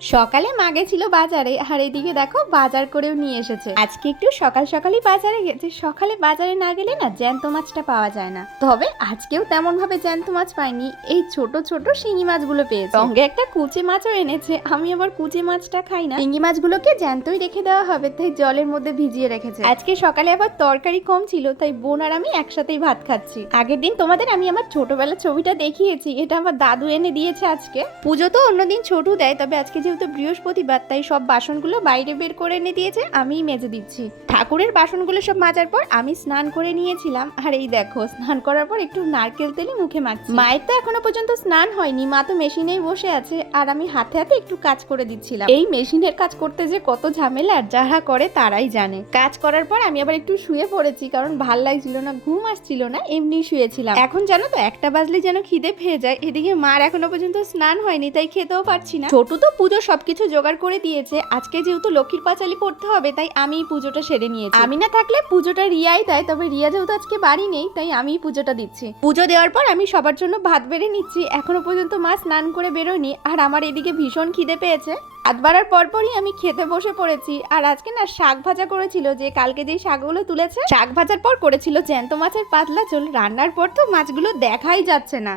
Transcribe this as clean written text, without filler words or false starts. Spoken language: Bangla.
সকালে মা গেছিল বাজারে, আর এদিকে দেখো বাজার করেও নিয়ে এসেছে। আজকে একটু সকাল সকালই বাজারে গেছে। সকালে বাজারে না গেলে না জ্যান্ত মাছটা পাওয়া যায় না। তবে আজকেও তেমন ভাবে জ্যান্ত মাছ পাইনি, এই ছোট ছোট শিঙি মাছগুলো পেয়েছে। সঙ্গে একটা কুচি মাছও এনেছে। আমি আবার কুচি মাছটা খাই না, শিঙি মাছগুলোকে জ্যান্তই রেখে দেওয়া হবে, তাই জলের মধ্যে ভিজিয়ে রেখেছে। আজকে সকালে আবার তরকারি কম ছিল, তাই বোন আর আমি একসাথেই ভাত খাচ্ছি। আগের দিন তোমাদের আমি আমার ছোটবেলার ছবিটা দেখিয়েছি, এটা আমার দাদু এনে দিয়েছে। আজকে পুজো তো অন্যদিন ছোট দেয়, তবে আজকে যেহেতু বৃহস্পতিবার তাই সব বাসনগুলো বাইরে বের করে এনে দিয়েছে, আমিই মেজে দিচ্ছি। ঠাকুরের বাসনগুলো সব মাজার পর আমি স্নান করে নিয়েছিলাম, আর এই দেখো স্নান করার পর একটু নারকেল তেলে মুখে মাখছি। মায়ের তো এখনো পর্যন্ত স্নান হয়নি, মা তো মেশিনেই বসে আছে, আর আমি হাতে হাতে একটু কাজ করে দিচ্ছিলাম। এই মেশিনের কাজ করতে যে কত ঝামেলা, যারা করে তারাই জানে। কাজ করার পর আমি আবার একটু শুয়ে পড়েছি, কারণ ভাল লাগছিল না, ঘুম আসছিল না, এমনি শুয়েছিলাম। এখন জানো তো 1টা বাজলে যেন খিদে পেয়ে যায়। এদিকে মার এখনো পর্যন্ত স্নান হয়নি, তাই খেতেও পারছি না। ছোট তো পুজো সবকিছু জোগাড় করে দিয়েছে। আজকে যেহেতু লক্ষ্মীর পাঁচালি করতে হবে, তাই আমি পুজোটা সেরে নিয়েছি। আমি না থাকলে পুজোটা রিয়াই দেয়, তবে রিয়া যেহেতু আজকে বাড়ি নেই, তাই আমি পুজোটা দিচ্ছি। পুজো দেওয়ার পর আমি সবার জন্য ভাত বেড়ে নিচ্ছি। এখনো পর্যন্ত মা স্নান করে বেরোয়নি, আর আমার এদিকে ভীষণ খিদে পেয়েছে। হাত বাড়ার পরপরই আমি খেতে বসে পড়েছি। আর আজকে না শাক ভাজা করেছিল, যে কালকে যেই শাকগুলো তুলেছে, শাক ভাজার পর করেছিল জ্যান্ত মাছের পাতলা ঝোল। রান্নার পর তো মাছগুলো দেখাই যাচ্ছে না।